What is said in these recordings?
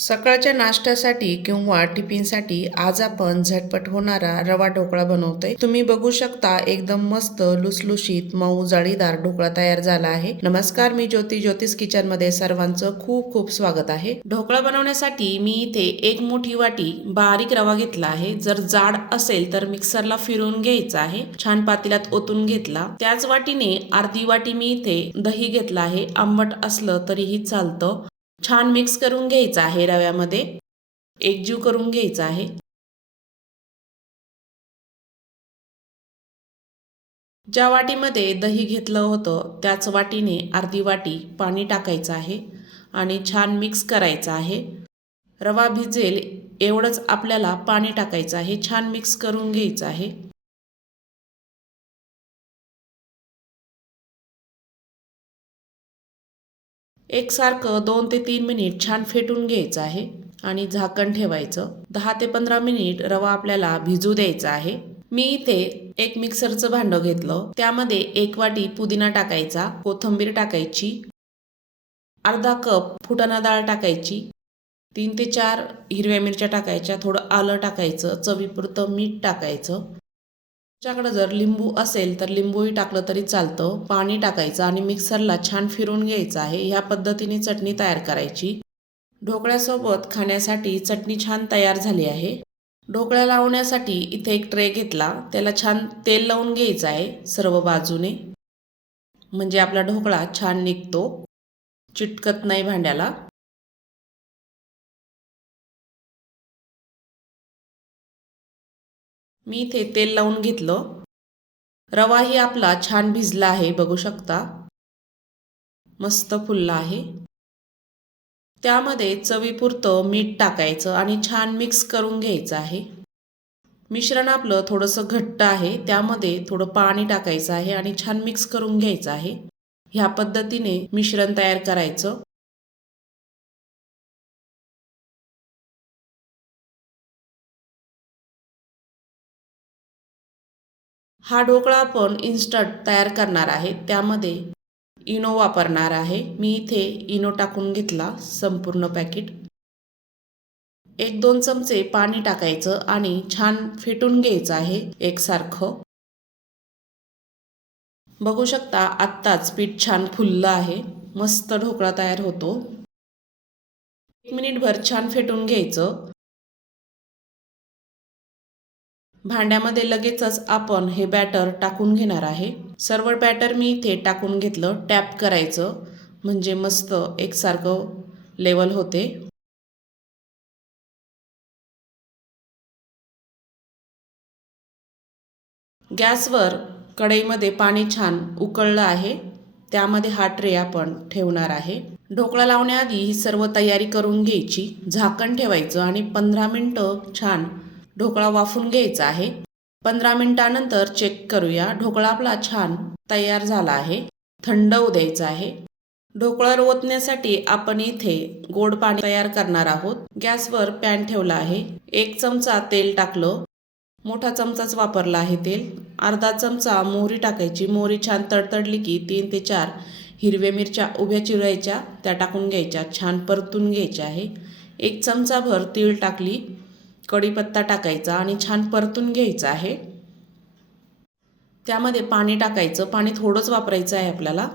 सकाळच्या नाश्त्यासाठी किंवा टिफिनसाठी आज आपण झटपट होणारा रवा ढोकळा बनवतोय. तुम्ही बघू शकता एकदम मस्त लुसलुशीत मऊ जाळीदार ढोकळा तयार झाला आहे. नमस्कार मी ज्योती ज्योतिष किचनमध्ये सर्वांचं खूप खूप स्वागत आहे. ढोकळा बनवण्यासाठी मी इथे एक मोठी वाटी बारीक रवा घेतला आहे. जर जाड असेल तर मिक्सरला फिरून घ्यायचा आहे. छान पातेल्यात ओतून घेतला. त्याच वाटीने अर्धी वाटी मी इथे दही घेतला आहे. आंबट असलं तरीही चालतं. छान मिक्स करून घ्यायचं आहे रव्यामध्ये. एकजीव करून घ्यायचा आहे. ज्या वाटीमध्ये दही घेतलं होतं त्याच वाटीने अर्धी वाटी पाणी टाकायचं आहे आणि छान मिक्स करायचं आहे. रवा भिजेल एवढंच आपल्याला पाणी टाकायचं आहे छान मिक्स करून घ्यायचं आहे. एकसारखं दोन ते तीन मिनिट छान फेटून घ्यायचं आहे आणि झाकण ठेवायचं. दहा ते पंधरा मिनिट रवा आपल्याला भिजू द्यायचा आहे. मी इथे एक मिक्सरचं भांडं घेतलं. त्यामध्ये एक वाटी पुदिना टाकायचा कोथिंबीर टाकायची अर्धा कप फुटाणा डाळ टाकायची तीन ते चार हिरव्या मिरच्या टाकायच्या थोडं आलं टाकायचं चवीपुरतं मीठ टाकायचं तुमच्याकडं जर लिंबू असेल तर लिंबूही टाकलं तरी चालतं पाणी टाकायचं आणि मिक्सरला छान फिरून घ्यायचं आहे. ह्या पद्धतीने चटणी तयार करायची. ढोकळ्यासोबत खाण्यासाठी चटणी छान तयार झाली आहे. ढोकळ्या लावण्यासाठी इथे एक ट्रे घेतला. त्याला छान तेल लावून घ्यायचं आहे सर्व बाजूने. म्हणजे आपला ढोकळा छान निघतो. चिटकत नाही भांड्याला. मी इथे तेल लावून घेतलं. रवाही आपला छान भिजला आहे बघू शकता. मस्त फुलला आहे. त्यामध्ये चवीपुरतं मीठ टाकायचं आणि छान मिक्स करून घ्यायचं आहे. मिश्रण आपलं थोडंसं घट्ट आहे त्यामध्ये थोडं पाणी टाकायचं आहे आणि छान मिक्स करून घ्यायचं आहे. ह्या पद्धतीने मिश्रण तयार करायचं. हा ढोकळा आपण इन्स्टंट तयार करणार आहे. त्यामध्ये इनो वापरणार आहे. मी इथे इनो टाकून घेतला संपूर्ण पॅकेट एक दोन चमचे पाणी टाकायचं आणि छान फेटून घ्यायचं आहे एकसारखं. बघू शकता आत्ताच पीठ छान फुललं आहे. मस्त ढोकळा तयार होतो. एक मिनिटभर छान फेटून घ्यायचं. भांड्यामध्ये लगेचच आपण हे बॅटर टाकून घेणार आहे. सर्व बॅटर मी इथे टाकून घेतलं टॅप करायचं. म्हणजे मस्त एकसारखं लेवल होते. गॅसवर कढईमध्ये पाणी छान उकळलं आहे. त्यामध्ये हा ट्रे आपण ठेवणार आहे. ढोकळा लावण्याआधी ही सर्व तयारी करून घ्यायची. झाकण ठेवायचं आणि पंधरा मिनटं छान ढोकळा वाफून घ्यायचा आहे. पंधरा मिनिटानंतर चेक करूया. ढोकळा आपला छान तयार झाला आहे. थंड होऊ द्यायचा आहे. ढोकळा ओतण्यासाठी आपण इथे गोड पाणी तयार करणार आहोत. गॅसवर पॅन ठेवला आहे. एक चमचा तेल टाकलं. मोठा चमचाच वापरला आहे तेल. अर्धा चमचा मोहरी टाकायची. मोहरी छान तडतडली की तीन ते चार हिरव्या मिरच्या उभ्या चिरायच्या. त्या टाकून घ्यायच्या. छान परतून घ्यायच्या आहे. एक चमचाभर तीळ टाकली. कढीपत्ता टाकायचा आणि छान परतून घ्यायचं आहे. त्यामध्ये पाणी टाकायचं. पाणी थोडंच वापरायचं आहे आपल्याला.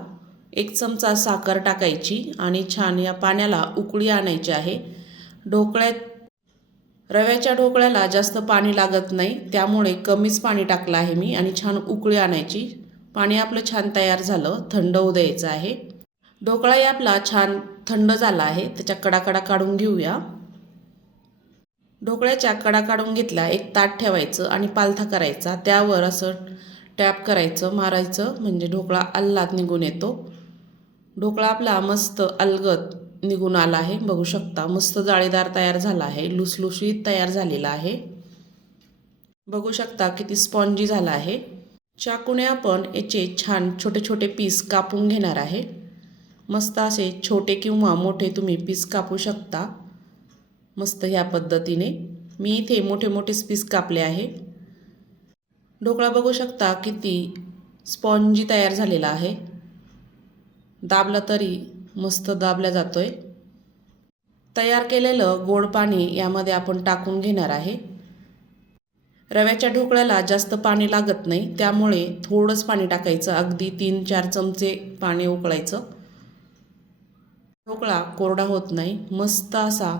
एक चमचा साखर टाकायची आणि छान या पाण्याला उकळी आणायची आहे. ढोकळ्यात रव्याच्या ढोकळ्याला जास्त पाणी लागत नाही. त्यामुळे कमीच पाणी टाकलं आहे मी आणि छान उकळी आणायची. पाणी आपलं छान तयार झालं. थंड होऊ द्यायचं आहे. ढोकळाही आपला छान थंड झाला आहे. त्याच्या कडाकडा काढून घेऊया. ढोकळ्याच्या कडा काढून घेतला एक ताट ठेवायचं आणि पालथा करायचा. त्यावर असं टॅप करायचं मारायचं म्हणजे ढोकळा अल्लात निघून येतो. ढोकळा आपला मस्त अलगत निघून आला आहे. बघू शकता मस्त जाळीदार तयार झाला आहे. लुसलुशीत तयार झालेला आहे. बघू शकता किती स्पॉन्जी झाला आहे. चाकूने आपण याचे छान छोटे छोटे पीस कापून घेणार आहे. मस्त असे छोटे किंवा मोठे तुम्ही पीस कापू शकता. मस्त ह्या पद्धतीने. मी इथे मोठे मोठे पीस कापले आहे. ढोकळा बघू शकता किती स्पॉन्जी तयार झालेला आहे. दाबला तरी मस्त दाबला जातोय. तयार केलेलं गोड पाणी यामध्ये आपण टाकून घेणार आहे. रव्याच्या ढोकळ्याला जास्त पाणी लागत नाही त्यामुळे थोडंच पाणी टाकायचं. अगदी तीन चार चमचे पाणी उकळायचं. ढोकळा कोरडा होत नाही. मस्त असा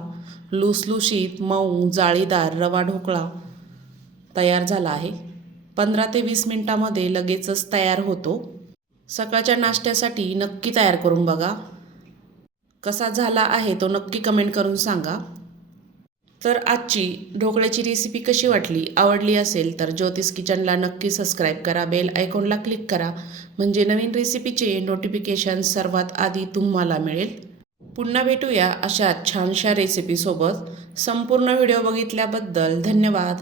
लुसलुशीत मऊ जाळीदार रवा ढोकळा तयार झाला आहे. पंधरा ते वीस मिनटामध्ये लगेचच तयार होतो. सकाळच्या नाश्त्यासाठी नक्की तयार करून बघा. कसा झाला आहे तो नक्की कमेंट करून सांगा. तर आजची ढोकळ्याची रेसिपी कशी वाटली आवडली असेल तर ज्योतिष किचनला नक्की सबस्क्राईब करा बेल आयकॉनला क्लिक करा. म्हणजे नवीन रेसिपीचे नोटिफिकेशन सर्वात आधी तुम्हाला मिळेल. पुन्हा भेटूया अशा छानशा रेसिपीसोबत संपूर्ण व्हिडिओ बघितल्याबद्दल धन्यवाद.